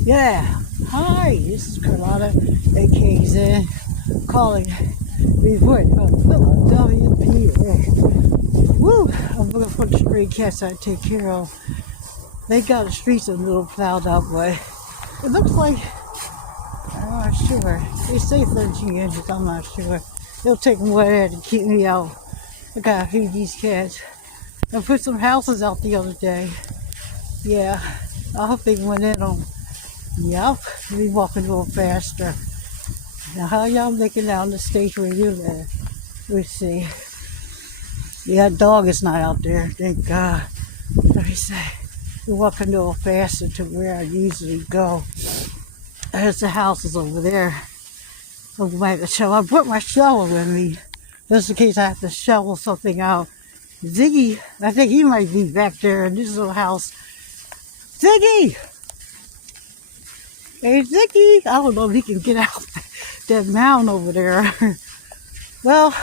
Yeah. Hi, this is Carlotta, aka Zen, calling report from WPA. Woo! I'm looking for the stray cats I take care of. They got the streets a little plowed up, but it looks like, I'm not sure. They say 13 inches, I'm not sure. It'll take more air to keep me out. I gotta feed these cats. I put some houses out the other day. Yeah, I hope they went in on. Yup, we walking a little faster. Now, how y'all making out on the stage where you live? We see. Yeah, dog is not out there, thank God. Let me say, we're walking a little faster to where I usually go. There's the houses over there. Over by the shovel. I brought my shovel with me, just in case I have to shovel something out. Ziggy, I think he might be back there in this little house. Ziggy! Hey, Ziggy! I don't know if he can get out that mound over there. Well,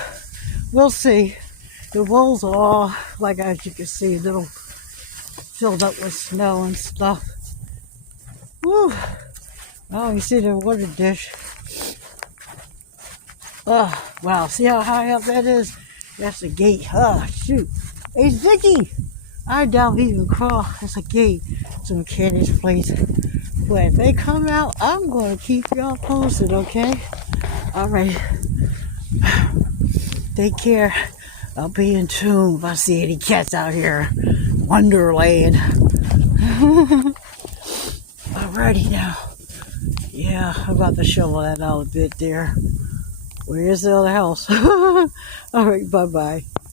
we'll see. The walls are all, like as you can see, a little filled up with snow and stuff. Woo! Oh, you see the water dish. Oh, wow. See how high up that is? That's the gate. Oh, shoot. Hey, Ziggy! I doubt he can crawl. That's a gate to Mechanic's place. But if they come out, I'm going to keep y'all posted, okay? All right. Take care. I'll be in tune if I see any cats out here. Wonderland. Alrighty now. Yeah, I'm about to shovel that out a bit there. Where's the other house? Alright, bye-bye.